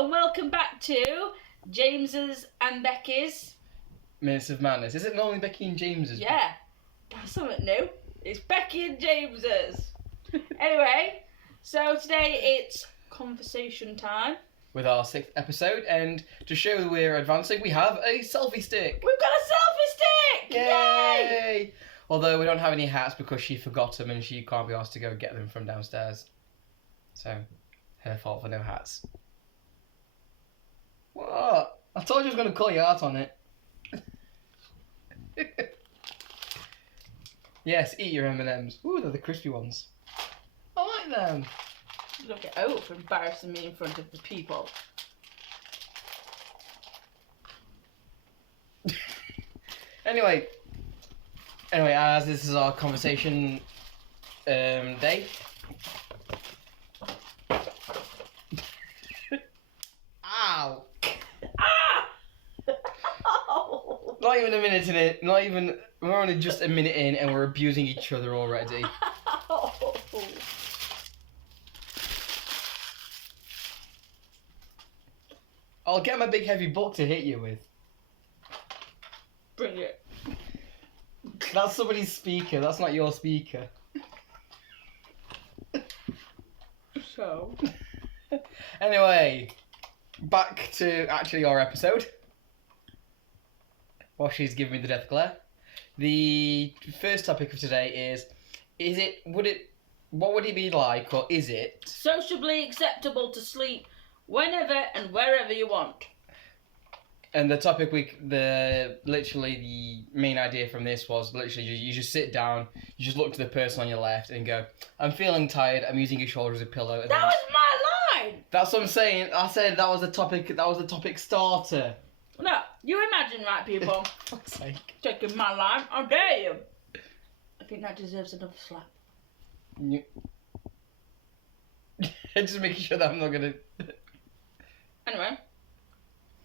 and welcome back to James's and Becky's Minutes of Madness. Is it normally Becky and James's? Yeah, that's something new. It's Becky and James's. Anyway, so today it's conversation time. With our 6th episode, and to show we're advancing, we have a selfie stick. We've got a selfie stick! Yay! Although we don't have any hats because she forgot them and she can't be asked to go get them from downstairs. So, her fault for no hats. What? I told you I was going to call you out on it. Yes, eat your M&Ms. Ooh, they're the crispy ones. I like them. You don't get out for embarrassing me in front of the people. Anyway, as this is our conversation day. Ow! Ah! Not even a minute in it. We're only just a minute in, and we're abusing each other already. I'll get my big heavy book to hit you with. Bring it. That's somebody's speaker. That's not your speaker. So. Anyway, back to actually our episode. While she's giving me the death glare. The first topic of today is what would it be like, or is it sociably acceptable to sleep whenever and wherever you want? And the topic the main idea from this was literally you just sit down, you just look to the person on your left and go, I'm feeling tired, I'm using your shoulder as a pillow. That was my line! That's what I'm saying. I said that was the topic starter. No, you imagine, right, people? For fuck's sake. Taking my line, how dare you? I think that deserves another slap. Just making sure that I'm not gonna... Anyway,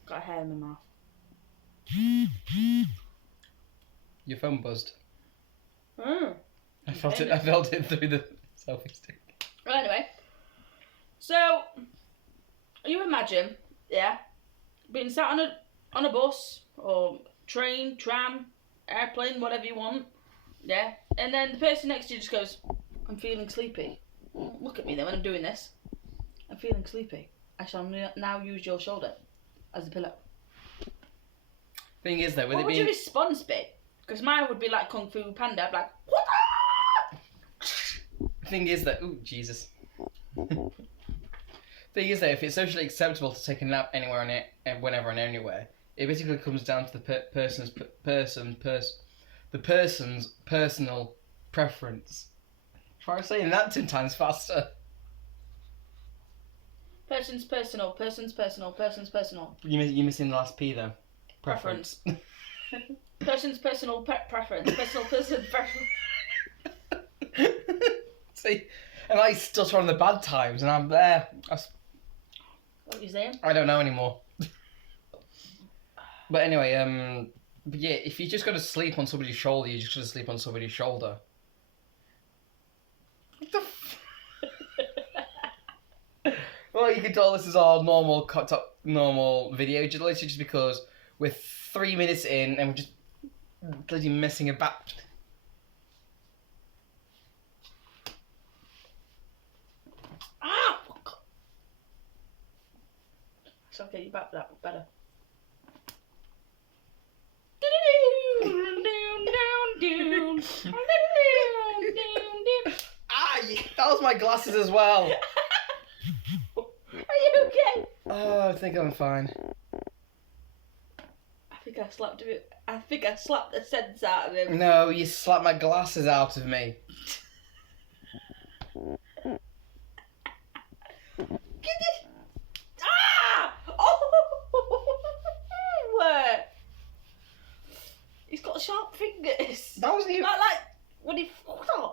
got a hair in my mouth. Your phone buzzed. Mm. I felt it through the selfie stick. Well, anyway, so you imagine, yeah, being sat on a bus or train, tram, airplane, whatever you want, yeah, and then the person next to you just goes, I'm feeling sleepy. Well, look at me then when I'm doing this. I'm feeling sleepy. I shall now use your shoulder as a pillow. Thing is though, What would your response be? Because mine would be like Kung Fu Panda. I'd be like, what? Thing is that, ooh, Jesus. Thing is that if it's socially acceptable to take a nap anywhere and whenever and anywhere, it basically comes down to the person's personal preference. Try saying that 10 times faster. Person's personal. You're missing the last P though. Preference. Person's personal preference. Person's preference. See, and I stutter on the bad times, and I'm there. What are you saying? I don't know anymore. But anyway, but yeah, if you just got to sleep on somebody's shoulder, you just got to sleep on somebody's shoulder. What the Well, you can tell this is our normal video, literally just because we're 3 minutes in and we're just bloody messing about. Ah! It's okay, you back that better. Ah, that was my glasses as well. Are you okay? Oh, I think I'm fine. I think I slapped the sense out of him. No, you slapped my glasses out of me. Get it? Ah! Oh! He's got sharp fingers. That wasn't even... Like when he... What the?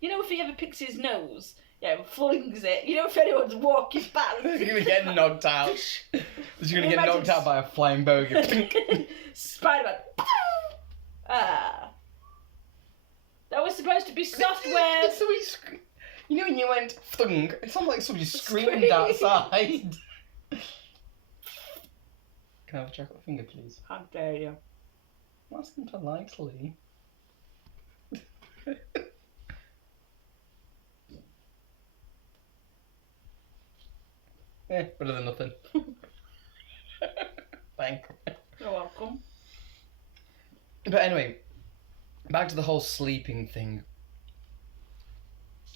You know if he ever picks his nose... Yeah, flings it. You know if anyone's walking past... You're going to get knocked out. You're going to get knocked out by a flying bogey. Spider-Man. Ah. That was supposed to be software. You know when you went thung, it sounded like somebody screamed outside. Can I have a chocolate finger, please? How dare you? I'm asking for nicely. Better than nothing. Thanks. You're welcome. But anyway, back to the whole sleeping thing.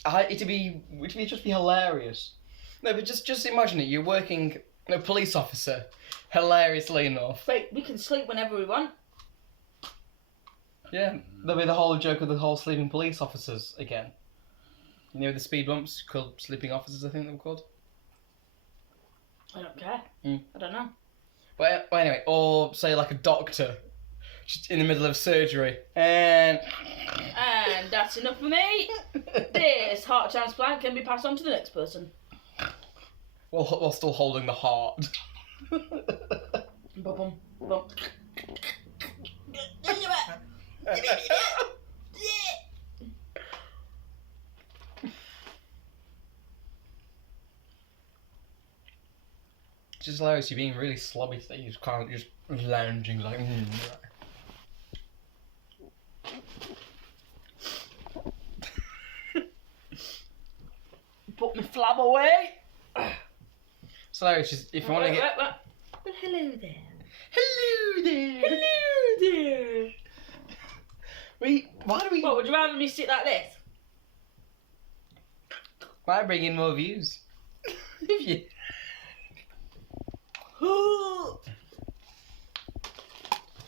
It'd just be hilarious. No, but just imagine it. You're working, a police officer, hilariously enough. Wait, we can sleep whenever we want. Yeah, that'll be the whole joke of the whole sleeping police officers again. You know the speed bumps called sleeping officers, I think they were called. I don't care. I don't know. But anyway, or say like a doctor, just in the middle of surgery, and that's enough for me. This heart transplant can be passed on to the next person. while still holding the heart. Bum, bum. It's just hilarious. You're being really slobby today. You just can't just lounging like. Put my flab away. So it's just if you want to get. Well, hello there. Hello there. Hello there. Why do we? What, would you rather me sit like this? Why bring in more views? If you.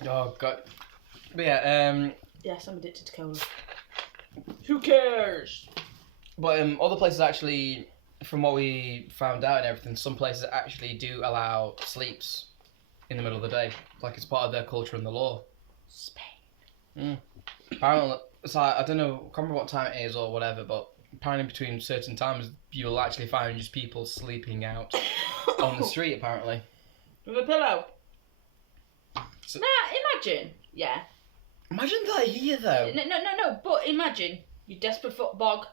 Oh god. But yeah, Yes, I'm addicted to cola. Who cares? but other places actually, from what we found out and everything, some places actually do allow sleeps in the middle of the day, like it's part of their culture and the law. Spain. Apparently, it's like, I don't know, I can't remember what time it is or whatever, but apparently between certain times you'll actually find just people sleeping out on the street. Apparently. With a pillow. So, Imagine. Yeah. imagine that here though. No. But imagine you're desperate for bog.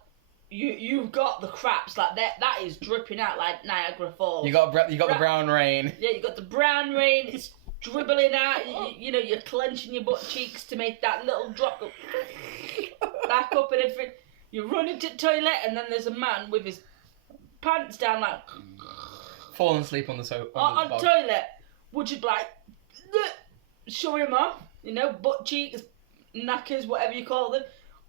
You've got the craps like that. That is dripping out like Niagara Falls. You got the brown rain. Yeah, you got the brown rain. It's dribbling out. You know, you're clenching your butt cheeks to make that little drop go back up and everything. You run into the toilet and then there's a man with his pants down like Falling asleep on the sofa. on the toilet. Would you like show him off? You know, butt cheeks, knackers, whatever you call them.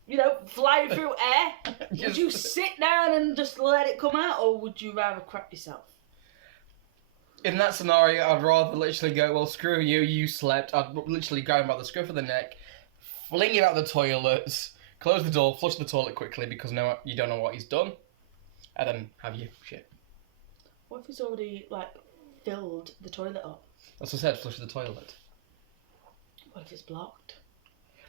You know, flying through air. Would you sit down and just let it come out, or would you rather crap yourself? In that scenario, I'd rather literally go, well, screw you, you slept. I'd literally grab him by the scruff of the neck, fling him out the toilets, close the door, flush the toilet quickly because no, you don't know what he's done, and then have you shit. What if he's already, like, filled the toilet up? As I said, flush the toilet. What if it's blocked?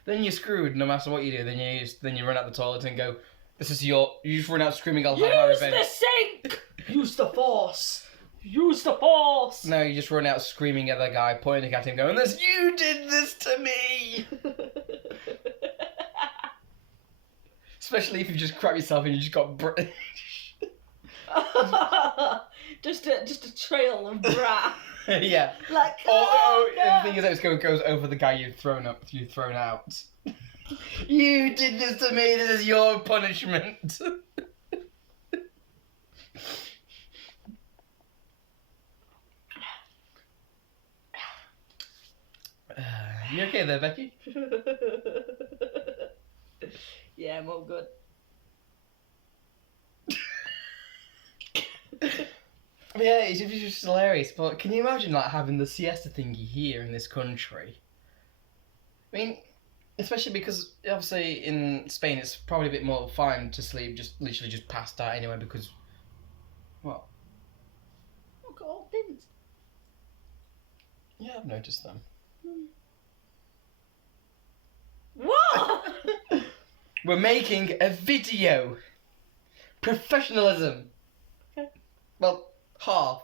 Then you're screwed no matter what you do. Then you run out the toilet and go, this is you just run out screaming, I'll have my revenge. Use the sink! Use the force! Use the force! No, you just run out screaming at the guy, pointing at him, going, you did this to me! Especially if you just crap yourself and you just got just a trail of brat. yeah. Like, No. no. The thing is, it goes over the guy you've thrown out. You did this to me. This is your punishment. You okay there, Becky? Yeah, I'm all good. Yeah, it's just hilarious. But can you imagine like having the siesta thingy here in this country? I mean, especially because obviously in Spain it's probably a bit more fine to sleep literally just passed out anyway because what? Look at all things. Yeah, I've noticed them. What? We're making a video. Professionalism. Okay. Well, half.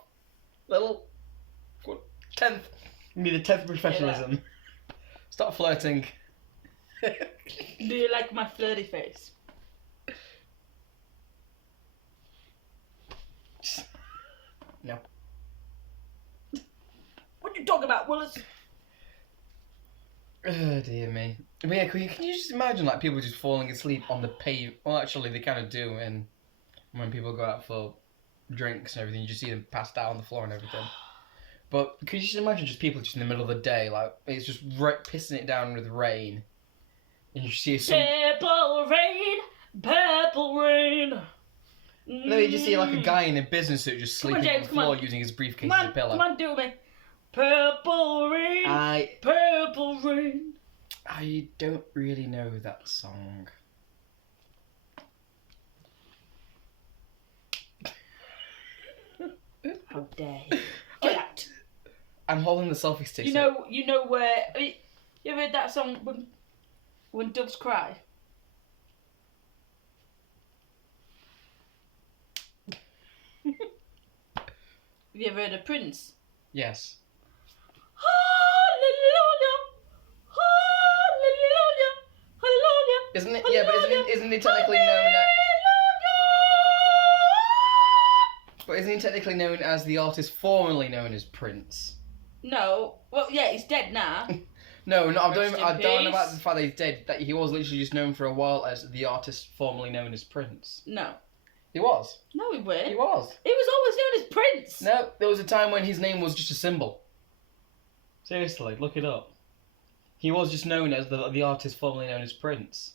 Little. 10th. You need a 10th professionalism. Yeah. Stop flirting. Do you like my flirty face? No. you talking about, Willis? Oh dear me. But yeah, can you just imagine like people just falling asleep on the Well, actually, they kind of do, and when people go out for drinks and everything, you just see them passed out on the floor and everything. But could you just imagine just people just in the middle of the day, like it's just pissing it down with rain, and you see some. Purple rain. No, you just see like a guy in a business suit just sleeping James, on the floor using his briefcase Come as a pillow. on, do me. Purple rain. Purple rain. I don't really know that song. How dare you? Get out. I'm holding the selfie stick. You know where? You ever heard that song when doves cry? Have you ever heard of Prince? Yes. Hallelujah, hallelujah, hallelujah. Isn't it? Yeah, but isn't it technically known as? But isn't he technically known as the artist formerly known as Prince? No. Well, yeah, he's dead now. No, I don't know about peace. the fact that he's dead. That he was literally just known for a while as the artist formerly known as Prince. No. He was. No, he weren't. He was. He was always known as Prince. No, there was a time when his name was just a symbol. Seriously, look it up. He was just known as the artist formerly known as Prince.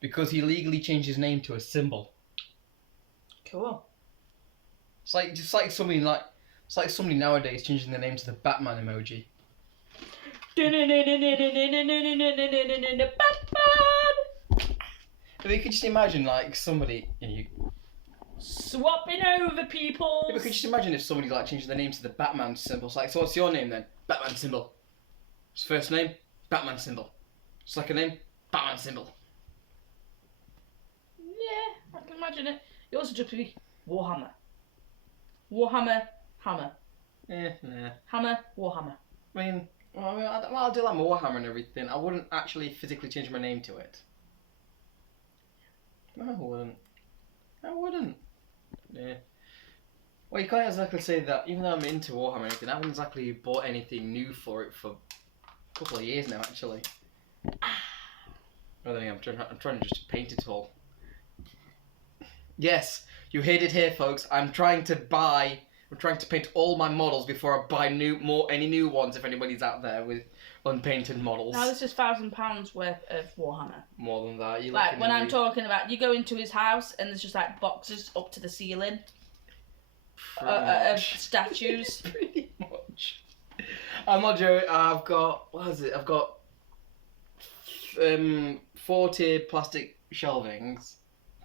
Because he legally changed his name to a symbol. Cool. It's like somebody nowadays changing their name to the Batman emoji. But you could just imagine like somebody Swapping over people. Yeah, but could you just imagine if somebody like changing their name to the Batman symbol? It's like, so what's your name then? Batman symbol. His first name? Batman symbol. Second name? Batman symbol. Yeah, I can imagine it. You also just be Warhammer. Warhammer, hammer. Yeah, nah. Hammer, Warhammer. I mean, I'll do like my Warhammer and everything. I wouldn't actually physically change my name to it. No, I wouldn't. Yeah. Well, you can't exactly say that, even though I'm into Warhammer and everything, I haven't exactly bought anything new for it for a couple of years now, actually. I think I'm trying to just paint it all. Yes, you heard it here, folks. I'm trying to paint all my models before I buy any new ones, if anybody's out there with unpainted models. Now this is £1,000 worth of Warhammer. More than that. Like when I'm talking about, you go into his house and there's just like boxes up to the ceiling of statues. Pretty much. I'm not joking. I've got 40 plastic shelvings,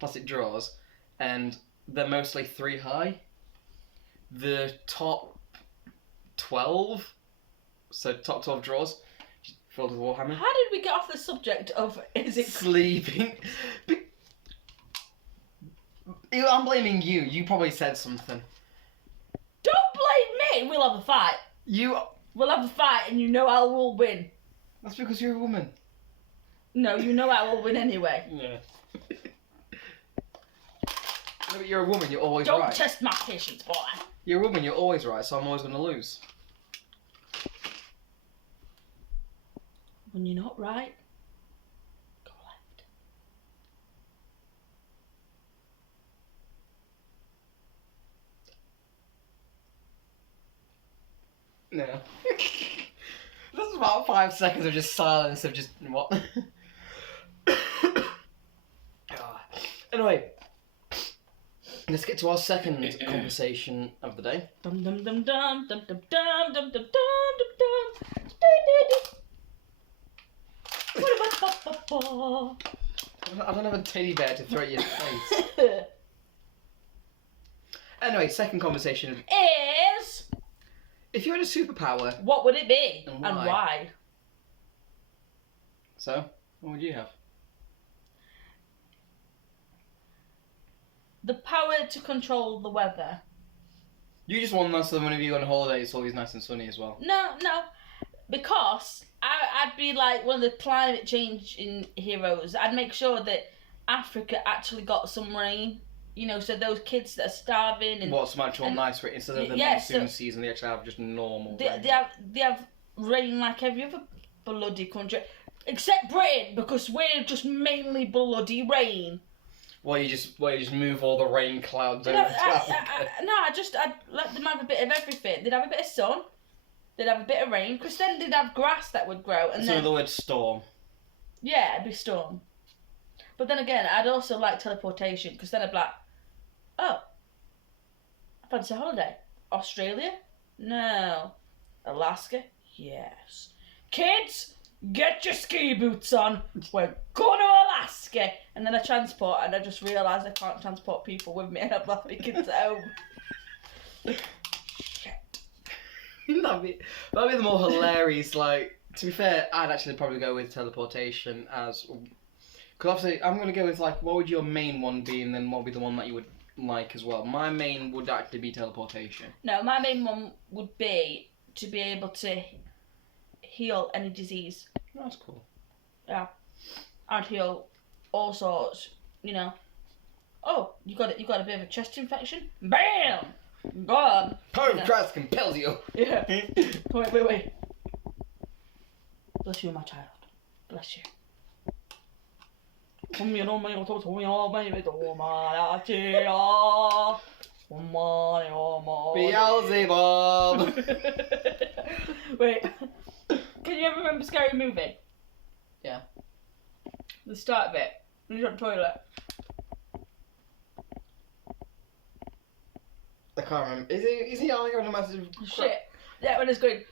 plastic drawers, and they're mostly 3 high. The top 12, so top 12 drawers, filled with Warhammer. How did we get off the subject of sleeping? I'm blaming you. You probably said something. Don't blame me. We'll have a fight. We'll have a fight, and you know I will win. That's because you're a woman. No, you know I will win anyway. Yeah. No, but you're a woman. You're always Don't right. Don't test my patience, boy. You're a woman. You're always right. So I'm always going to lose. When you're not right, go left. No. This is about 5 seconds of just silence of just what? Anyway, let's get to our second conversation of the day. Dum dum dum dum dum dum dum dum dum dum dum. I don't have a teddy bear to throw at your face. Anyway, second conversation is... If you had a superpower... What would it be? And why? So, what would you have? The power to control the weather. You just want that so that whenever you go on holiday it's always nice and sunny as well. No. Because I'd be like one of the climate change heroes. I'd make sure that Africa actually got some rain. You know, so those kids that are starving and What's actual nice rain instead of the monsoon season? They actually have just normal. Rain. They have rain like every other bloody country, except Britain, because we're just mainly bloody rain. Well, you just move all the rain clouds over. I'd let them have a bit of everything. They'd have a bit of sun, they'd have a bit of rain, because then they'd have grass that would grow. And so in other words, storm. Yeah, it'd be storm. But then again, I'd also like teleportation, because then I'd be like, oh, I fancy a holiday. Australia? No. Alaska? Yes. Kids, get your ski boots on. We're going to Alaska. And then I transport, and I just realise I can't transport people with me, and I've left my kids at home. Shit. That'd be the more hilarious. Like, to be fair, I'd actually probably go with teleportation as, because obviously I'm gonna go with like, what would your main one be, and then what would be the one that you would like as well? My main would actually be teleportation. No, my main one would be to be able to heal any disease. That's cool. Yeah, I'd heal all sorts. You know. Oh, you got a bit of a chest infection. Bam, gone. Power of Christ compels you. Yeah. Wait. Bless you, my child. Bless you. Beelzebub. Wait. Can you ever remember Scary Movie? Yeah. The start of it. When he's on the toilet. I can't remember. Is he yelling on a massive Shit. Yeah, when it's going.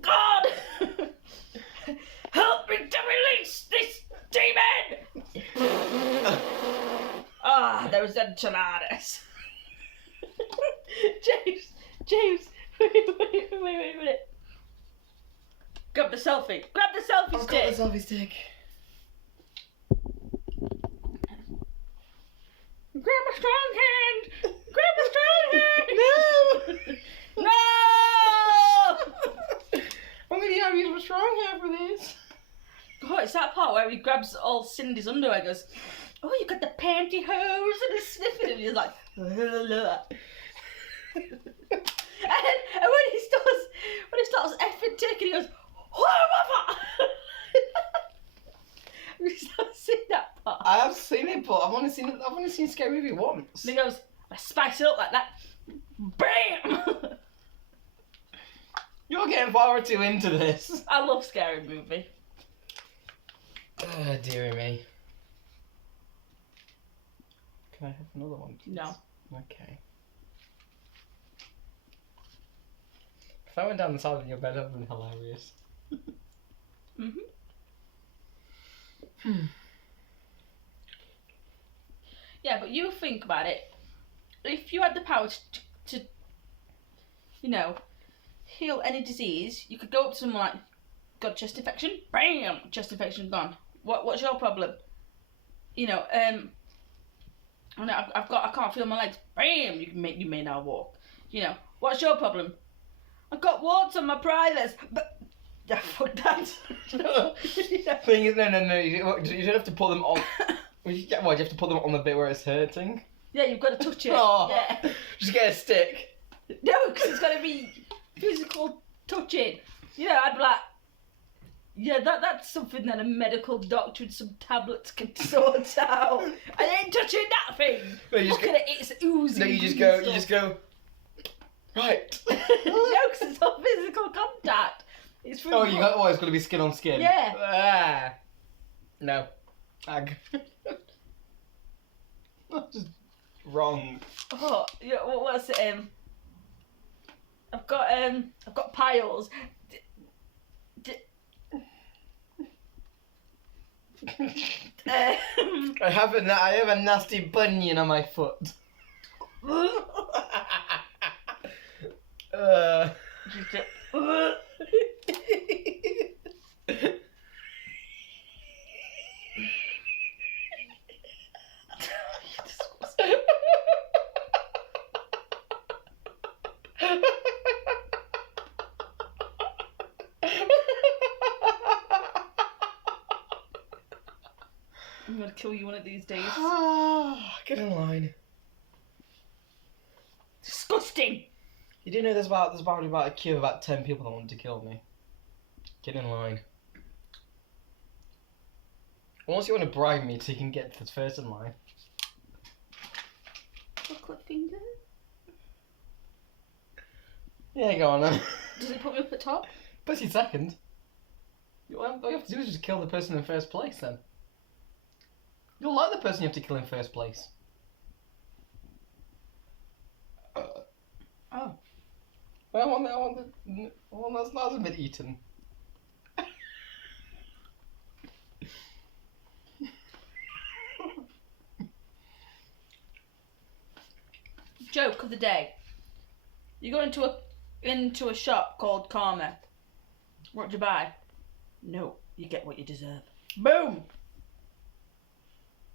God! Help me to release this demon! Those enchiladas. James, wait a minute. Grab the selfie. Grab the selfie stick. Grab the selfie stick. Grab a strong hand. Grab a strong hand. No. No. I'm gonna have to use my strong hand for this. Oh, it's that part where he grabs all Cindy's underwear and goes, oh, you got the pantyhose, and he's sniffing it, and he's like, and when he starts effing taking, he goes, what? Have you not seen that part? I have seen it, but I've only seen Scary Movie once. And he goes, I spice it up like that. Bam! You're getting far too into this. I love Scary Movie. Oh, dearie me. Can I have another one, please? No. Okay. If I went down the side of your bed, that would have been hilarious. Yeah, but you think about it. If you had the power to you know, heal any disease, you could go up to someone like, got chest infection? Bam! Chest infection gone. What's your problem? You know, I can't feel my legs. Bam! You may now walk. You know, what's your problem? I've got warts on my privates. But fuck that. Thing is, no. You don't have to put them on. What? You have to put them on the bit where it's hurting? Yeah, you've got to touch it. Oh, yeah. Just get a stick. No, because it's got to be physical touching. You know, I'd be like, yeah, that's something that a medical doctor with some tablets can sort out. I ain't touching that thing. No, Look at it, it's oozing. No, you just go. Right. No, because it's not physical contact. It's from. Oh, it's got to be skin on skin. Yeah. Ah. No. Ag. That's just wrong. Oh, yeah. What's it? I've got piles. I have a nasty bunion on my foot. I'm gonna kill you one of these days. Get in line. Disgusting. You do know there's about a queue of about 10 people that want to kill me. Get in line. Unless you want to bribe me so you can get to the first in line. Chocolate finger? Yeah, go on then. Does it put me up at top? Puts you second. All you have to do is just kill the person in first place then. You'll like the person you have to kill in first place. Oh. I want that's not a bit eaten. Joke of the day. You go into a shop called Karma. What do you buy? No, you get what you deserve. Boom!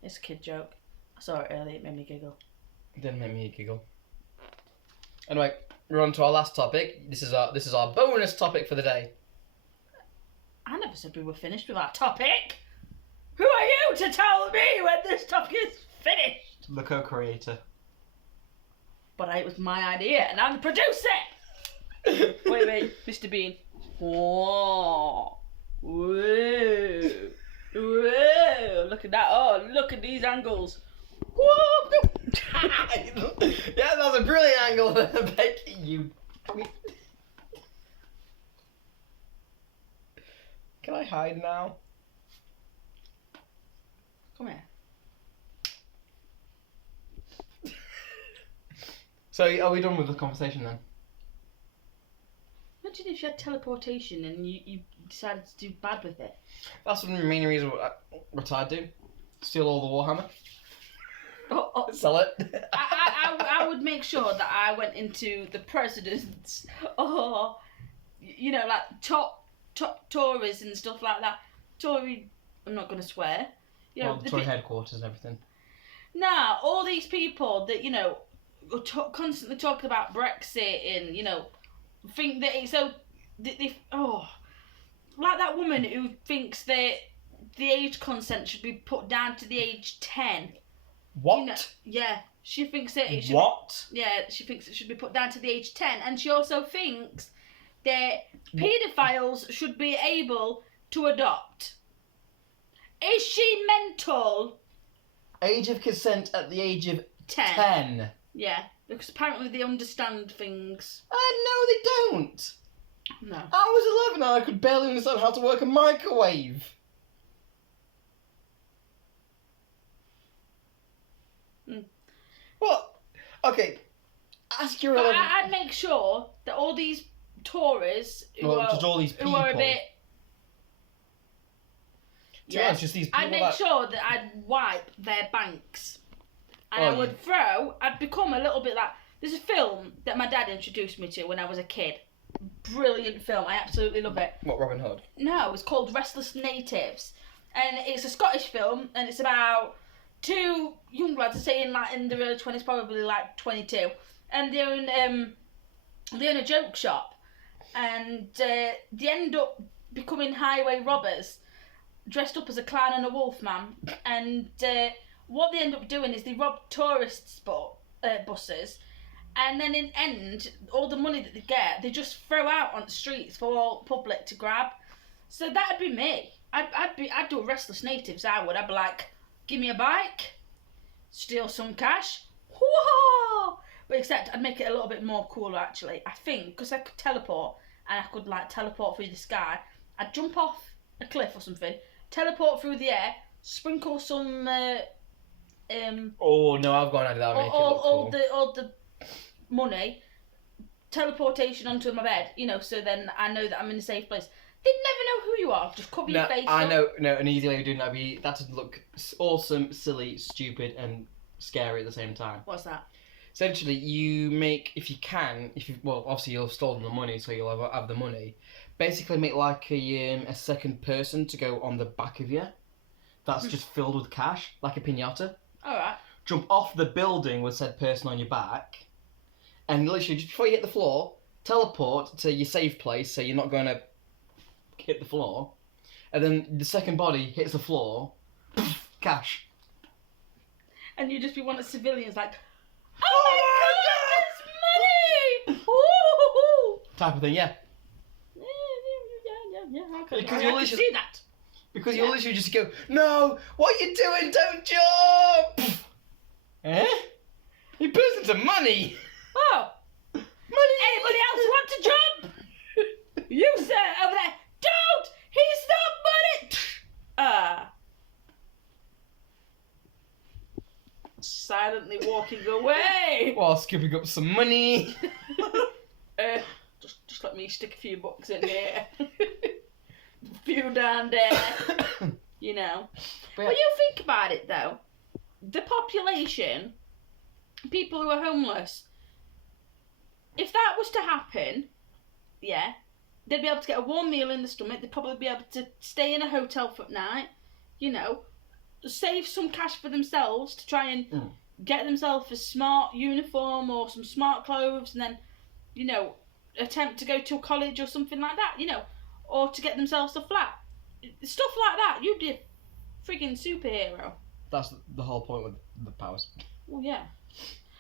It's a kid joke. I saw it earlier, it made me giggle. It didn't make me giggle. Anyway, we're on to our last topic. This is our bonus topic for the day. I never said we were finished with our topic. Who are you to tell me when this topic is finished? The co-creator. But it was my idea, and I'm the producer. Wait, Mr. Bean. Whoa. Whoa. Whoa. Look at that. Oh, look at these angles. Whoa. Yeah, that was a brilliant angle, Becky. You. Can I hide now? Come here. So, are we done with the conversation then? Imagine if you had teleportation and you decided to do bad with it. That's one of the main reasons what I'd do. Steal all the Warhammer. Sell it. I would make sure that I went into the president's or, you know, like top Tories and stuff like that. Tory, I'm not going to swear. You know, Tory headquarters and everything. Nah, all these people that, you know, constantly talking about Brexit and, you know, think that it's so... like that woman who thinks that the age consent should be put down to the age 10. What? You know, yeah, she thinks that it should... What? She thinks it should be put down to the age 10. And she also thinks that paedophiles should be able to adopt. Is she mental? Age of consent at the age of 10. 10. Yeah, because apparently they understand things. No, they don't. No. I was 11 and I could barely understand how to work a microwave. What? Okay, ask your 11... I'd make sure that all these Tories just all these people. who are a bit... Yeah, it's just these people I'd make sure that I'd wipe their banks. And I'd become a little bit like... There's a film that my dad introduced me to when I was a kid. Brilliant film. I absolutely love it. What, Robin Hood? No, it's called Restless Natives. And it's a Scottish film, and it's about two young lads, saying like in their early 20s, probably like 22. And they're in a joke shop. And they end up becoming highway robbers, dressed up as a clown and a wolf man. And what they end up doing is they rob tourist buses, and then in end, all the money that they get, they just throw out on the streets for all public to grab. So that'd be me. I'd do Restless Natives. I'd be like, give me a bike, steal some cash, whoa! But except I'd make it a little bit more cooler actually. I think because I could teleport, and I could like teleport through the sky. I'd jump off a cliff or something, teleport through the air, sprinkle some. Oh no, I've got an idea. That'll make it look cool. All the money, teleportation onto my bed, you know, so then I know that I'm in a safe place. They'd never know who you are. Just cover your face up. No, an easy way of doing that'd look awesome, silly, stupid, and scary at the same time. What's that? Essentially, you make, obviously you'll have stolen the money, so you'll have the money. Basically, make like a second person to go on the back of you. That's just filled with cash, like a piñata. Alright. Jump off the building with said person on your back, and literally just before you hit the floor, teleport to your safe place so you're not going to hit the floor, and then the second body hits the floor, cash. and you just be one of the civilians like, oh my god, there's money! Ooh! Type of thing, yeah. Yeah, Because I you'll can literally- see that. Because you'll literally just go, no, what are you doing? Don't jump! Eh? You burst into money! Oh! Money! Anybody else want to jump? You, sir, over there. Don't! He's not money! Silently walking away. While scooping up some money. Just let me stick a few bucks in here. A few down there. You know. But Well, you think about it, though. The population, people who are homeless, if that was to happen, yeah, they'd be able to get a warm meal in the stomach. They'd probably be able to stay in a hotel for the night, you know, save some cash for themselves to try and get themselves a smart uniform or some smart clothes, and then, you know, attempt to go to a college or something like that, you know, or to get themselves a flat. Stuff like that. You'd be a friggin' superhero. that's the whole point with the powers. Well, yeah.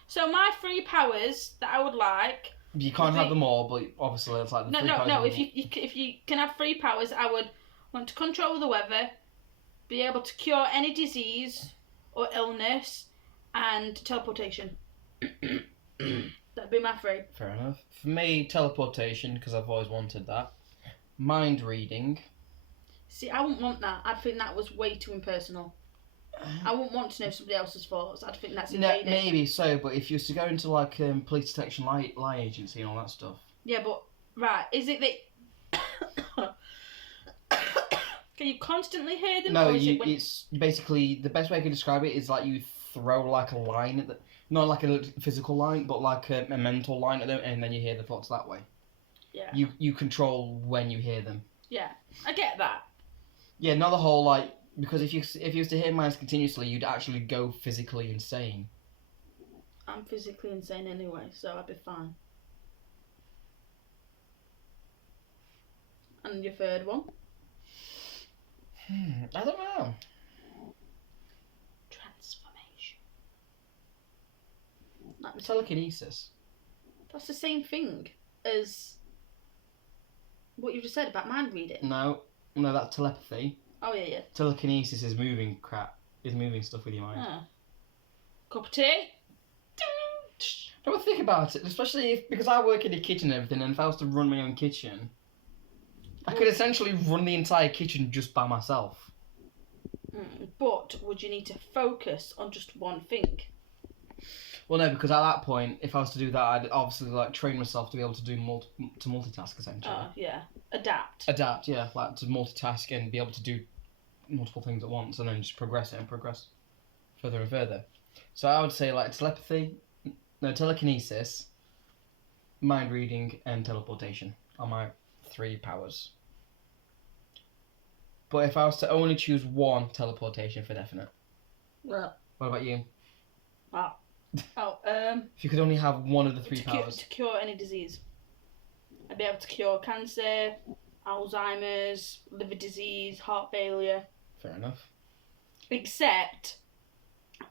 So my 3 powers that I would like. You can't have them all, but obviously it's like the three powers. No. If you can have 3 powers, I would want to control the weather, be able to cure any disease or illness, and teleportation. That'd be my 3. Fair enough. For me, teleportation, because I've always wanted that. Mind reading. See, I wouldn't want that. I'd think that was way too impersonal. I wouldn't want to know somebody else's thoughts. I'd think that's No, invading. maybe so, but if you was to go into like police detection lie agency and all that stuff. Yeah, but right, is it that? Can you constantly hear them? No, or is it when... it's basically the best way I can describe it is like you throw like a line at the, not like a physical line, but like a mental line at them, and then you hear the thoughts that way. Yeah. You control when you hear them. Yeah, I get that. Yeah, not the whole like, because if you was to hear minds continuously, you'd actually go physically insane. I'm physically insane anyway, so I'd be fine. And your 3rd one? I don't know. Transformation. Like, Telekinesis. that's the same thing as what you just said about mind reading. No, that's telepathy. Oh yeah. Telekinesis is moving stuff with your mind. Ah. Cup of tea? Don't think about it, especially because I work in the kitchen and everything, and if I was to run my own kitchen, I could essentially run the entire kitchen just by myself. But would you need to focus on just one thing? Well, no, because at that point, if I was to do that, I'd obviously like train myself to be able to do multitask essentially. Oh yeah. Adapt. Adapt, yeah, like to multitask and be able to do multiple things at once, and then just progress further and further. So I would say like telekinesis, mind reading, and teleportation are my 3 powers. But if I was to only choose one, teleportation for definite. Well. What about you? If you could only have one of the 3 powers. To cure any disease. I'd be able to cure cancer, Alzheimer's, liver disease, heart failure. Fair enough. Except,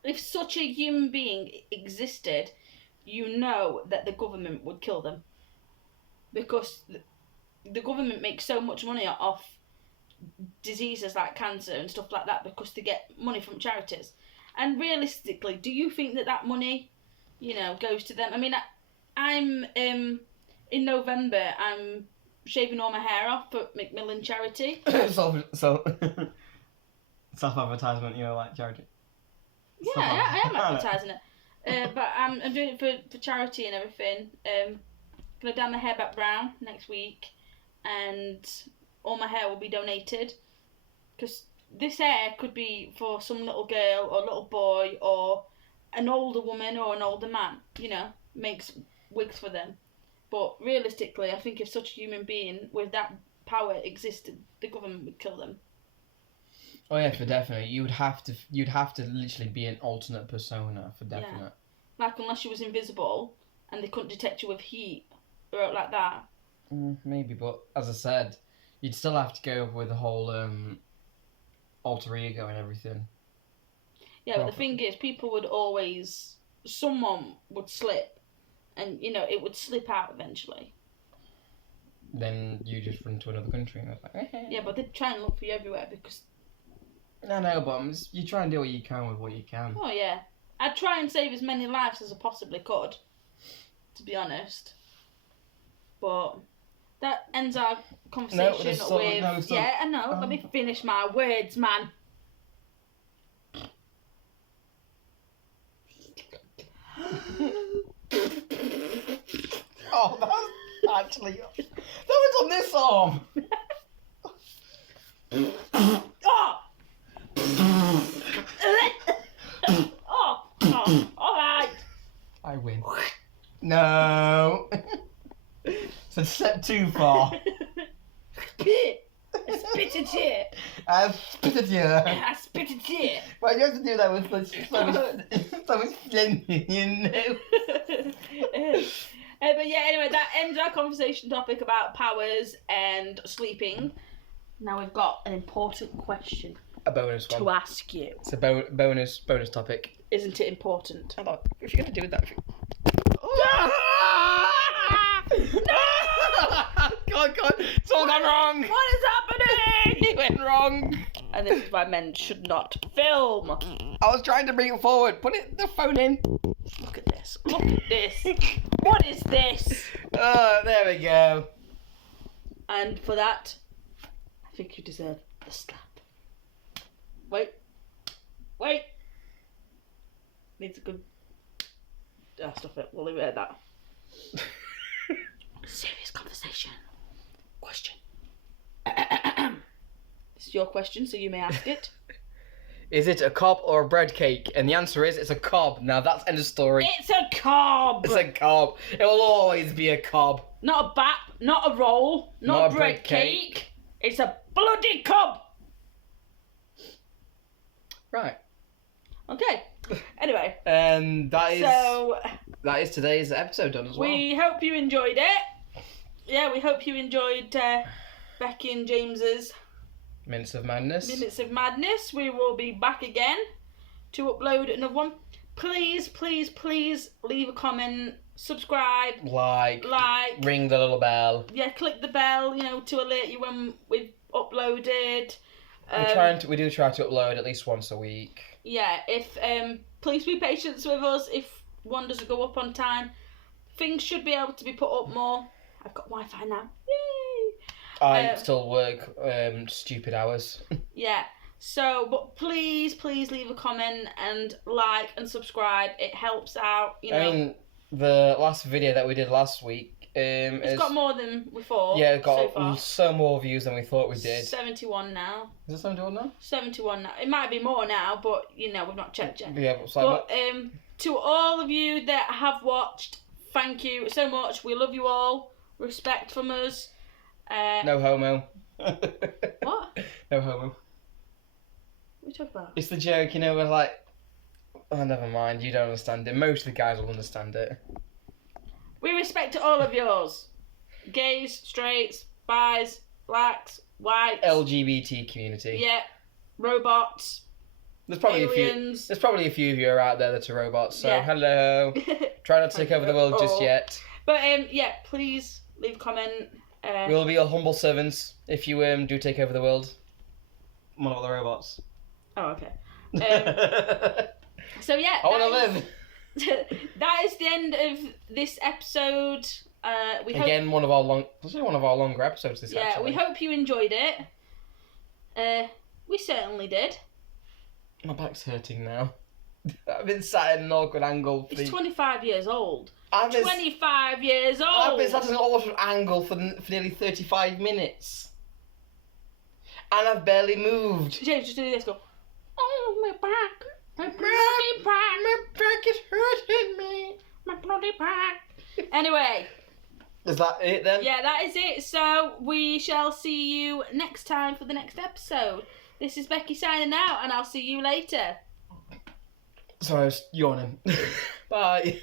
if such a human being existed, you know that the government would kill them. Because the government makes so much money off diseases like cancer and stuff like that because they get money from charities. And realistically, do you think that money, you know, goes to them? I mean, I'm in November, I'm shaving all my hair off for Macmillan charity. Self-advertisement, you know, like charity. Yeah, I am advertising it. But I'm doing it for charity and everything. Gonna dye my hair back brown next week, and all my hair will be donated. Because this hair could be for some little girl or little boy or an older woman or an older man, you know, makes wigs for them. But realistically, I think if such a human being with that power existed, the government would kill them. Oh yeah, for definite. You'd have to literally be an alternate persona for definite. Yeah. Like unless you was invisible and they couldn't detect you with heat or like that. Maybe, but as I said, you'd still have to go with the whole alter ego and everything. Yeah, but the thing is, people would always... Someone would slip, and, you know, it would slip out eventually. Then you just run to another country and it's like, Yeah, but they'd try and look for you everywhere because... I know, but you try and do what you can with what you can. Oh, yeah. I'd try and save as many lives as I possibly could, to be honest. But that ends our conversation with... Yeah, I know. Let me finish my words, man. Oh, that's actually... That was on this arm! Oh! Oh, alright. I win. No! It's a step too far. Spit! I spit at you! I spit at you. I spit at you! Why do you have to do that with so much flinging, you know? But yeah, anyway, that ends our conversation topic about powers and sleeping. Now we've got an important question A bonus one. to ask you. It's a bonus topic. Isn't it important? Hello. If you're going to do that... God, it's all gone wrong! What is happening? You went wrong! And this is why men should not film. I was trying to bring it forward. Put the phone in. Look at this. Look at this. What is this? Oh, there we go. And for that, I think you deserve a slap. Wait. Needs a good... stop it. We'll leave it at that. Serious conversation. Question. This is your question, so you may ask it. Is it a cob or a bread cake? And the answer is it's a cob. Now that's end of story. It's a cob! It's a cob. It will always be a cob. Not a bap, not a roll, not a bread cake. It's a bloody cob! Right. Okay. Anyway. And that is today's episode done as well. We hope you enjoyed it. Yeah, we hope you enjoyed Becky and James's Minutes of Madness. We will be back again to upload another one. Please leave a comment, subscribe, like, ring the little bell. Yeah, click the bell, to alert you when we've uploaded. We do try to upload at least once a week. Yeah, please be patient with us if one doesn't go up on time. Things should be able to be put up more. I've got Wi-Fi now. Yay! I still work stupid hours. Yeah. So, but please leave a comment and like and subscribe. It helps out, I mean, the last video that we did last week, it's got more than we thought. Yeah, it got so far. so more views than we thought we did. 71 now. Is it 71 now? 71 now. It might be more now, but we've not checked yet. Yeah, but to all of you that have watched, thank you so much. We love you all. Respect from us. No homo. What? No homo. What are you talking about? It's the joke, we're like... Oh, never mind, you don't understand it. Most of the guys will understand it. We respect all of yours. Gays, straights, bis, blacks, whites. LGBT community. Yeah. Robots. There's probably aliens. There's probably a few of you out there that are robots, so yeah. Hello. Try not to take over the world just yet. But yeah, please leave a comment. We'll be your humble servants if you do take over the world. I'm not the robots. Oh, okay. So yeah. I want to live. That is the end of this episode. Again, one of our longer episodes. This actually. We hope you enjoyed it. We certainly did. My back's hurting now. I've been sat at an awkward angle. It's 25 years old. 25 years old! I've been sat at an awkward angle for nearly 35 minutes. And I've barely moved. James, just do this, go. Oh, my back. My bloody back. My back is hurting me. My bloody back. Anyway. Is that it then? Yeah, that is it. So we shall see you next time for the next episode. This is Becky signing out, and I'll see you later. Sorry, I was yawning. Bye.